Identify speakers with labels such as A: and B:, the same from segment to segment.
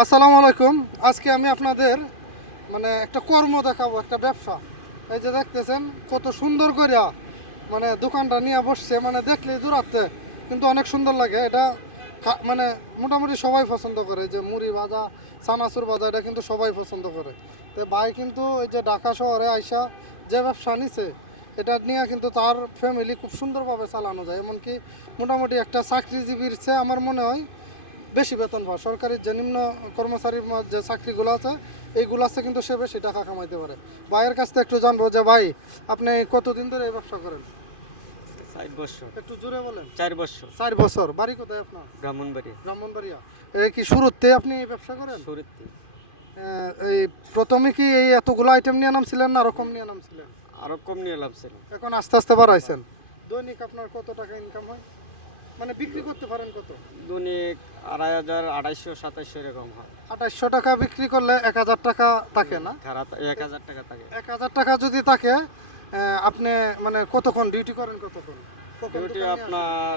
A: আসসালামু আলাইকুম। আজকে আমি আপনাদের মানে একটা কর্ম দেখাবো, একটা ব্যবসা। এই যে দেখতেছেন, কত সুন্দর করিয়া মানে দোকানটা নিয়ে বসছে মানে দেখলে দূরাতে কিন্তু অনেক সুন্দর লাগে। এটা মানে মোটামুটি সবাই পছন্দ করে। যে মুড়ি ভাজা সানাসুর ভাজা, এটা কিন্তু সবাই পছন্দ করে। তো ভাই কিন্তু এই যে ঢাকা শহরে আইসা যে ব্যবসা নিছে, এটা নিয়ে কিন্তু তার ফ্যামিলি খুব সুন্দরভাবে চালানো যায়। এমনকি মোটামুটি একটা চাকরিজীবীর চেয়ে আমার মনে হয় বেশি বেতন পায়। সরকারি যে নিম্ন কর্মচারীর যে চাকরিগুলো আছে এইগুলো আছে কিন্তু সে বেশি টাকা কামাইতে পারে। ভাইয়ের কাছ থেকে একটু জানব যে ভাই আপনি কতদিন ধরে এই ব্যবসা করেন?
B: চার বছর।
A: একটু জোরে বলেন।
B: চার বছর।
A: চার বছর। বাড়ি কোথায় আপনার? ব্রাহ্মণবাড়িয়া। এই কি শুরুতে আপনি ব্যবসা করেন?
B: শুরুতে।
A: এই প্রথমে কি এই এতগুলো আইটেম নিয়ে নামছিলেন না কম নিয়ে নামছিলেন?
B: আরও কম নিয়ে লাভ ছিল
A: এখন আস্তে আস্তে বাড়াইছেন। দৈনিক আপনার কত টাকা ইনকাম হয়? মানে বিক্রি করতে পারেন কত?
B: দৈনিক আড়াই হাজার আড়াইশো সাতাইশো এরকম হয়।
A: আঠাশশো টাকা বিক্রি করলে এক হাজার টাকা থাকে না?
B: এক হাজার টাকা থাকে।
A: এক হাজার টাকা যদি থাকে আপনি মানে কতক্ষণ ডিউটি করেন কতক্ষণ?
B: ডিউটি আপনার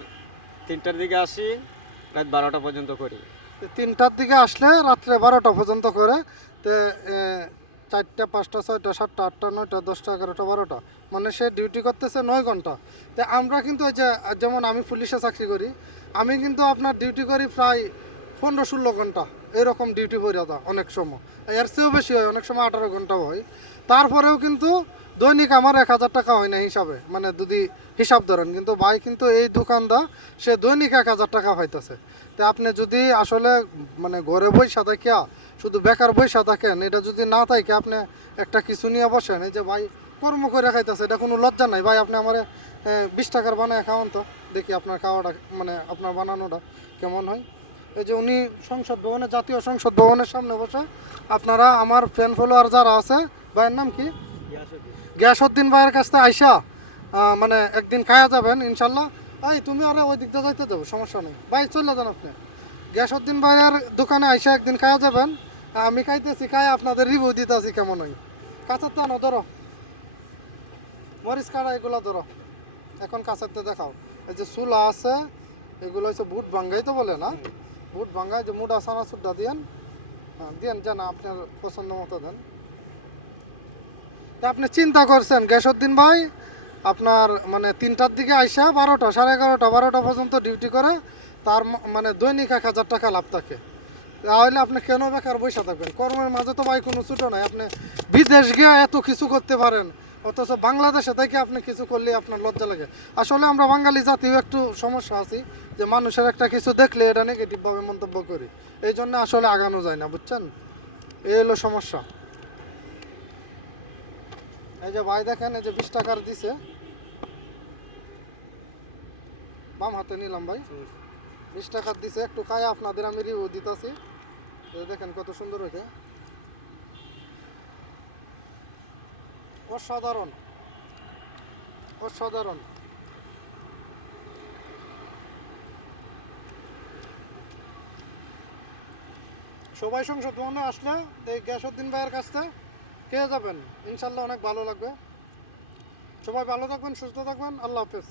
B: তিনটার দিকে আসি রাত বারোটা পর্যন্ত করি?
A: তিনটার দিকে আসলে রাত্রে বারোটা পর্যন্ত করে। তো চারটা, পাঁচটা, ছয়টা, সাতটা, আটটা, নয়টা, দশটা, এগারোটা, বারোটা। মানে সে ডিউটি করতেছে নয় ঘণ্টা। তো আমরা কিন্তু ওই যে, যেমন আমি পুলিশে চাকরি করি, আমি কিন্তু আপনার ডিউটি করি প্রায় পনেরো, ষোলো ঘণ্টা। এরকম ডিউটি করি দাও অনেক সময়। এর চেয়েও বেশি হয়, অনেক সময় আঠারো ঘণ্টা হয়। তারপরেও কিন্তু দৈনিক আমার এক হাজার টাকা হয় না হিসাবে মানে যদি হিসাব ধরেন, কিন্তু ভাই কিন্তু এই দোকানদা সে দৈনিক এক হাজার টাকা পাইতেছে তো আপনি যদি আসলে মানে ঘরে বইসা থাকিয়া শুধু বেকার বইসা থাকেন, এটা যদি না থাকে আপনি একটা কিছু নিয়ে বসেন, এই যে ভাই কর্ম করে খাইতেছে, এটা কোনো লজ্জা নাই। ভাই, আপনি আমার বিশ টাকার বানায় খাওয়ান তো, দেখি আপনার খাওয়াটা মানে আপনার বানানোটা কেমন হয়। এই যে উনি সংসদ ভবনে, জাতীয় সংসদ ভবনের সামনে বসে, আপনারা আমার ফ্যান ফলোয়ার যারা আছে, ভাইয়ের নাম কি? গিয়াসউদ্দিন ভাইয়ের কাছ থেকে আইসা মানে একদিন খায়া যাবেন ইনশাল্লাহ। এই তুমি আরে ওই দিকটা যাইতে দেবো সমস্যা নেই। ভাই চলে যান আপনি। গিয়াসউদ্দিন ভাইয়ের দোকানে আইসা একদিন খায়া যাবেন। আমি খাইতেছি খাই আপনাদের রিভিউ দিতেছি কেমন হয়। কাঁচার তো আনো ধরো। মরিচ কাড়া এগুলো ধরো। এখন কাঁচাতে দেখাও। এই যে চুলা আছে এগুলো হচ্ছে বুট ভাঙ্গাই তো বলে না? বুট ভাঙ্গাই যে মুডা সানা সুড্ডা দিয়েন। হ্যাঁ দিয়েন জানা আপনার পছন্দ মতো দেন। তা আপনি চিন্তা করছেন গ্যাসউদ্দিন ভাই? আপনার মানে তিনটার দিকে আইসা বারোটা, সাড়ে এগারোটা, বারোটা পর্যন্ত ডিউটি করে, তার মানে দৈনিক এক হাজার টাকা লাভ থাকে। তাহলে আপনি কেন বেকার বসে থাকবেন? কর্মের মাঝে তো ভাই কোনো ছুটো নাই। আপনি বিদেশ গিয়ে এত কিছু করতে পারেন, অথচ বাংলাদেশে থেকে আপনি কিছু করলে আপনার লজ্জা লাগে। আসলে আমরা বাঙালি জাতিও একটু সমস্যা আছি যে মানুষের একটা কিছু দেখলে এটা নেগেটিভভাবে মন্তব্য করি। এই জন্য আসলে আগানো যায় না, বুঝছেন? এই হলো সমস্যা। এই যে ভাই দেখেন, এই যে বিশ টাকার দিছে। বাম হাতে নিলাম ভাই। বিশ টাকার দিছে, একটু খায় আপনাদের আমি রিভিউ দিতেছি। দেখেন কত সুন্দর হয়েছে অসাধারণ। অসাধারণ। সবাই সংসদ আসলে, এই গ্যাসউদ্দিন ভাইয়ের কাছ থেকে পেয়ে যাবেন? ইনশাল্লাহ অনেক ভালো লাগবে। সবাই ভালো থাকবেন সুস্থ থাকবেন। আল্লাহ হাফেজ।